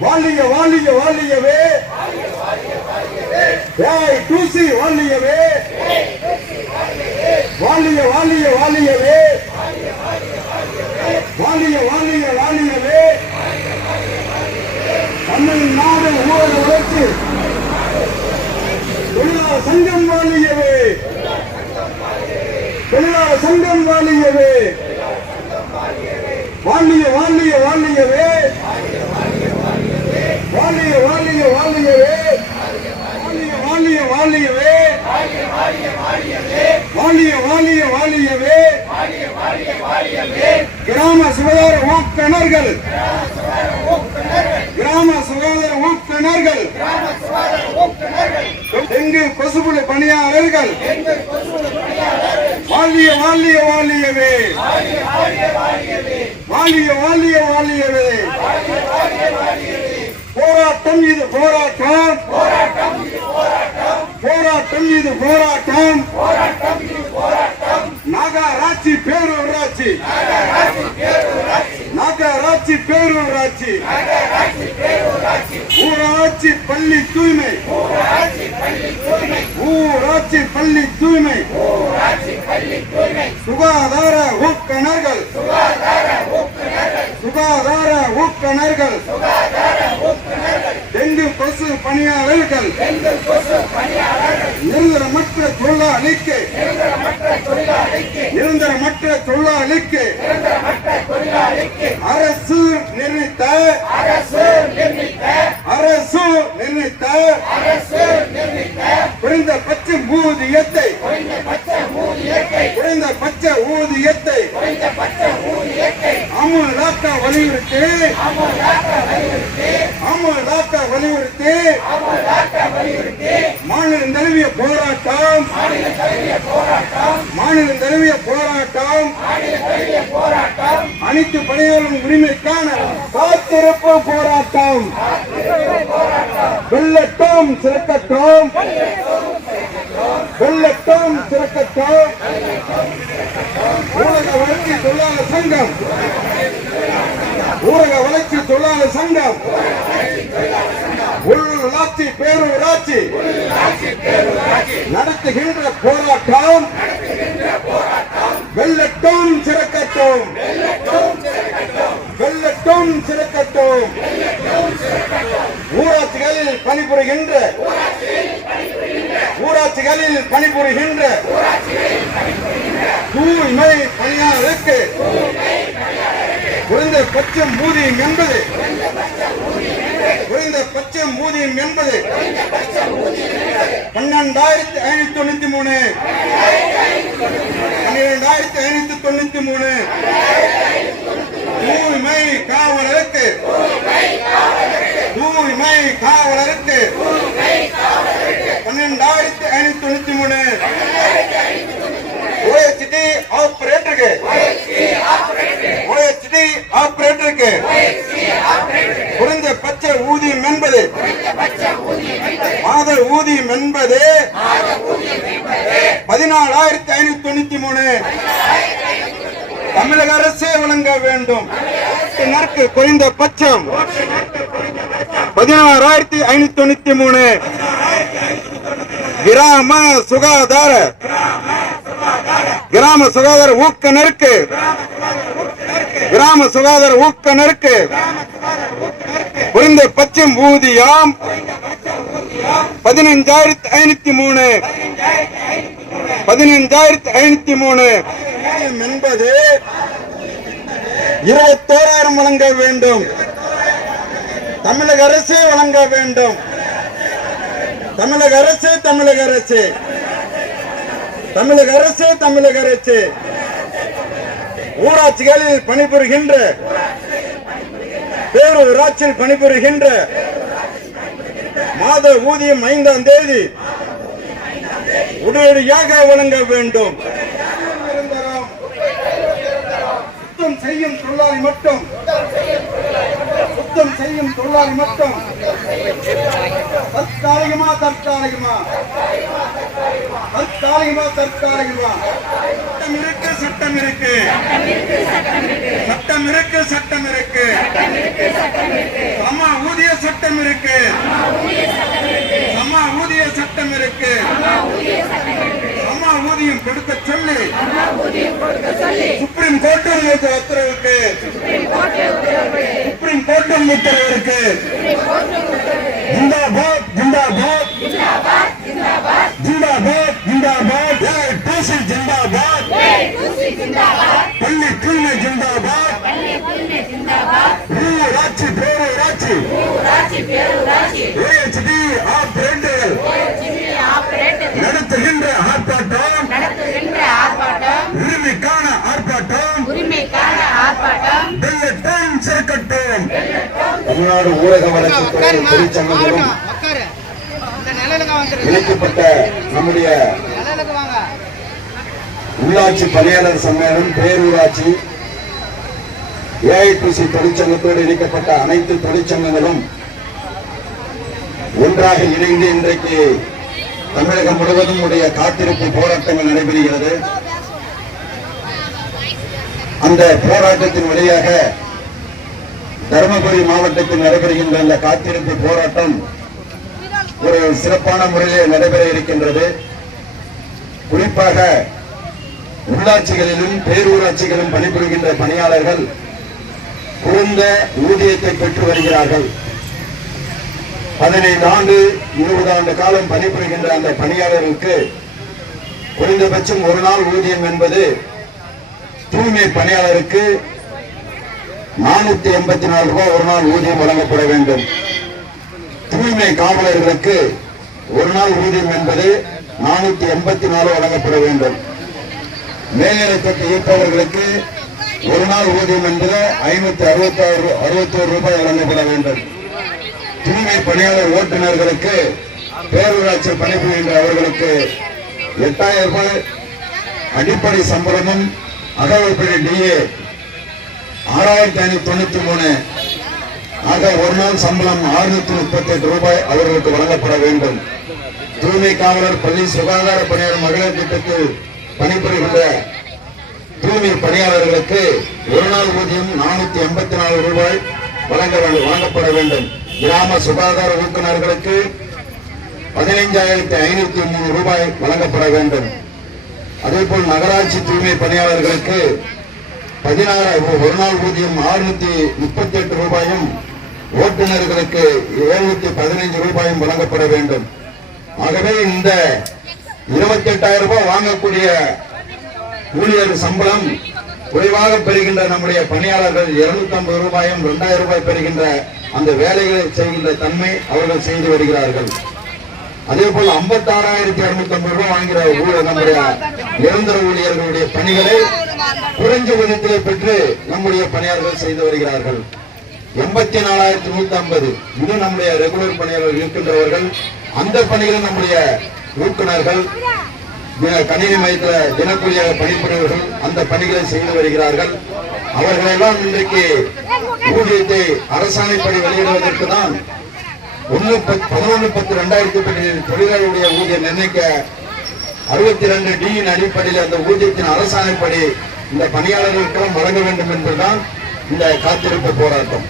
வாழிய வாழிய வாழியவே. ஏய் தூசி வாழியவே. வாழிய வாழிய வாழியவே. வாழிய வாழிய வாழியவே. தமிழ்நாடு ஊரக வளர்ச்சி. தொழிலாளர் சங்கம் வாழியவே. தொழிலாளர் சங்கம் வாழியவே. வாழிய வாழிய வாழியவே. வாழிய வாழிய வாழியவே. வாழிய வாழிய வாழியவே. வாழிய வாழிய வாழியவே. கிராம சுகாதார ஊக்கணர்கள் கிராம சுகாதார ஊக்கணர்கள் டெங்கு கொசுபுழு பணியாளர்கள். வாழிய வாழிய வாழியவே. வாழிய வாழிய வாழியவே. போராட்டம் இது போராட்டம். போராட்டம் இது போராட்டம். நகராட்சி பேரூராட்சி. நகராட்சி பேரூராட்சி. ஊராட்சி பள்ளி தூய்மை. ஊராட்சி பள்ளி தூய்மை. சுகாதார ஊக்கணர்கள் சுகாதார ஊக்கணர்கள் கொசு பணியாளர்கள் நிரந்தரமற்ற தொழிலாளிக்கு நிரந்தரமற்ற தொழிலாளிக்கு அரசு நிர்ணயித்த அரசு நிர்ணயித்த குறைந்தபட்ச ஊதியத்தை குறைந்தபட்ச ஊதியத்தை அமுலாக்க வலியுறுத்தி அமுலாக்க வலியுறுத்தி மாநிலம் தழுவிய போராட்டம் மாநிலம் தழுவிய போராட்டம் அனைத்து பணியாளர்கள் உரிமைக்கான காத்திருப்பு போராட்டம். வெள்ளட்டம் சிறக்கட்டும் வெள்ளட்டம் சிறக்கட்டம் ஊரக வளர்ச்சி தொழிலாளர் சங்கம். ஊரக வளர்ச்சி தொழிலாளர் சங்கம். உள்ளாட்சி பேரூராட்சி நடத்துகின்ற போராட்டம் வெள்ளட்டும் சிறக்கட்டும். வெள்ளட்டும் சிறக்கட்டும். ஊராட்சிகளில் பணிபுரிகின்ற ஊராட்சிகளில் பணிபுரிகின்ற தூய்மை பணியாளருக்கு. குறைந்தபட்சம் ஊதியம் என்பது. குறைந்தபட்சம் ஊதியம் என்பது. பன்னெண்டாயிரத்தி ஐநூத்தி தொண்ணூத்தி மூணு. பன்னிரெண்டாயிரத்தி ஐநூத்தி தொண்ணூத்தி மூணு. தூய்மை காவலருக்கு. தூய்மை காவலருக்கு. பன்னெண்டாயிரத்தி ஐநூத்தி தொண்ணூத்தி மூணு. ஓஎச்டி ஆபரேட்டருக்கு ஓஎச்டி ஆபரேட்டருக்கு குறைந்தபட்ச ஊதியம் என்பது. மாத ஊதியம் என்பது பதினாலாயிரத்தி ஐநூத்தி தொண்ணூத்தி மூணு. தமிழக அரசே வழங்க வேண்டும். குறைந்த பட்சம் பதினாறாயிரத்தி ஐநூத்தி தொண்ணூத்தி மூணு. கிராம சுகாதார கிராம சுகாதார ஊக்க நெருக்கு. கிராம சுகாதார ஊக்கனருக்கு குறைந்தபட்சம் ஊதியம் பதினஞ்சாயிரத்தி ஐநூத்தி மூணு. பதினஞ்சாயிரத்தி ஐநூத்தி மூணு. என்பது இருபத்தோராயிரம் வழங்க வேண்டும். தமிழக அரசே வழங்க வேண்டும். தமிழக அரசு தமிழக அரசு. தமிழக அரசு தமிழக அரசு. ஊராட்சிகளில் பணிபுரிகின்ற பேரூராட்சியில் பணிபுரிகின்ற மாத ஊதியம் ஐந்தாம் தேதி உடனடியாக வழங்க வேண்டும். சுத்தம் செய்யும் தொழிலாளி மட்டும் சுத்தம் செய்யும் தொழிலாளி மட்டும். தற்காலிகமா தற்காலிகமா. தற்காலிகமா தற்காலிகமா. சட்டம் இருக்கு சட்டம் இருக்கு. சட்டம் இருக்கு சட்டம் இருக்கு. சம ஊதிய சட்டம் இருக்கு. சம ஊதிய சட்டம் இருக்கு. சம ஊதியம் கொடுக்க சொல்லி. சுப்ரீம் கோர்ட்டும் உத்தரவுக்கு சுப்ரீம் கோர்ட்டும் உத்தரவிற்கு ஜிந்தாபாத் ஜிந்தாபாத். ஜிந்தாபாத் ஜிந்தாபாத். ஏய், ஜிந்தாபாத். பள்ளி தூய்மை ஜிந்தாபாத். ஊராட்சி பேரூராட்சி. தமிழ்நாடு ஊரக வளர்ச்சித்துறை தொழிற்சங்கங்களும் இணைக்கப்பட்ட நம்முடைய உள்ளாட்சி பணியாளர் சம்மேளனம் பேரூராட்சி ஏஐடிசி தொழிற்சங்கத்தோடு இணைக்கப்பட்ட அனைத்து தொழிற்சங்கங்களும் ஒன்றாக இணைந்து இன்றைக்கு தமிழகம் முழுவதும் உடைய காத்திருப்பு போராட்டங்கள் நடைபெறுகிறது. அந்த போராட்டத்தின் வழியாக தருமபுரி மாவட்டத்தில் நடைபெறுகின்ற அந்த காத்திருப்பு போராட்டம் ஒரு சிறப்பான முறையில் நடைபெற இருக்கின்றது. குறிப்பாக உள்ளாட்சிகளிலும் பேரூராட்சிகளிலும் பணிபுரிகின்ற பணியாளர்கள் குறைந்த ஊதியத்தை பெற்று வருகிறார்கள். பதினைந்து ஆண்டு இருபது ஆண்டு காலம் பணிபுரிகின்ற அந்த பணியாளர்களுக்கு குறைந்தபட்சம் ஒரு நாள் ஊதியம் என்பது தூய்மை பணியாளருக்கு நானூத்தி எண்பத்தி நாலு ரூபாய் ஒரு நாள் ஊதியம் வழங்கப்பட வேண்டும். தூய்மை காவலர்களுக்கு ஒரு நாள் ஊதியம் என்பது நானூத்தி எண்பத்தி நாலு வழங்கப்பட வேண்டும். மேல்நிலைத்தட்டு இருப்பவர்களுக்கு ஒரு நாள் ஊதியம் என்பது ஐநூத்தி அறுபத்தி ஆறு அறுபத்தோரு ரூபாய் வழங்கப்பட வேண்டும். தூய்மை பணியாளர் ஓட்டுநர்களுக்கு பேரூராட்சி பணிபுரிகின்ற அவர்களுக்கு எட்டாயிரம் ரூபாய் அடிப்படை சம்பளமும் அகவல்படி டிஏ ஆறாயிரத்தி ஐநூத்தி தொண்ணூத்தி மூணு. ஆக ஒரு நாள் சம்பளம் ஆறுநூத்தி முப்பத்தி எட்டு ரூபாய் அவர்களுக்கு வழங்கப்பட வேண்டும். தூய்மை காவலர் பள்ளி சுகாதார பணியாளர் மகளிர் திட்டத்தில் பணிபுரிகின்ற தூய்மை பணியாளர்களுக்கு ஒரு நாள் ஊதியம் நானூத்தி எண்பத்தி நாலு ரூபாய் வழங்க வேண்டும் வழங்கப்பட வேண்டும். கிராம சுகாதார ஊக்குநர்களுக்கு பதினைஞ்சாயிரத்தி ஐநூத்தி மூணு ரூபாய் வழங்கப்பட வேண்டும். அதேபோல் நகராட்சி தூய்மை பணியாளர்களுக்கு பதினாறாயிரம் ஒரு நாள் ஊதியம் ஆறுநூத்தி முப்பத்தி எட்டு ரூபாயும் ஓட்டுநர்களுக்கு எழுநூத்தி பதினைந்து ரூபாயும் வழங்கப்பட வேண்டும். ஆகவே இந்த இருபத்தி எட்டாயிரம் ரூபாய் வாங்கக்கூடிய ஊழியர் சம்பளம் குறைவாக பெறுகின்ற நம்முடைய பணியாளர்கள் இருநூத்தி ஐம்பது ரூபாயும் ரெண்டாயிரம் ரூபாய் பெறுகின்ற அந்த வேலைகளை செய்கின்ற தன்மை அவர்கள் செய்து வருகிறார்கள். அதே போல ஐம்பத்தி ஆறாயிரத்தி இருநூத்தி ஐம்பது ரூபாய் வாங்குகிற ஊழல் நம்முடைய நிரந்தர ஊழியர்களுடைய பணிகளை குறைஞ்ச விதத்திலே பெற்று நம்முடைய பணியாளர்கள் செய்து வருகிறார்கள். எண்பத்தி நாலாயிரத்தி நூத்தி ஐம்பது இது நம்முடைய ரெகுலர் பணியாளர்கள் இருக்கின்றவர்கள். அந்த பணிகளை நம்முடைய ஊக்குநர்கள் கணினி மையத்தில் தினக்கூலியாக பணிபுரிவர்கள் அந்த பணிகளை செய்து வருகிறார்கள். அவர்களெல்லாம் இன்றைக்கு ஊதியத்தை அரசாணைப்படி வெளியிடுவதற்கு தான் ஒன்னு பதினொன்று பத்து ரெண்டாயிரத்தி பன்னிரண்டு தொழிலாளருடைய ஊதியம் நிர்ணயிக்க அறுபத்தி ரெண்டு டியின் அடிப்படையில் அந்த ஊதியத்தின் அரசாணைப்படி இந்த பணியாளர்களுக்கெல்லாம் வழங்க வேண்டும் என்பதுதான் இந்த காத்திருப்பு போராட்டம்.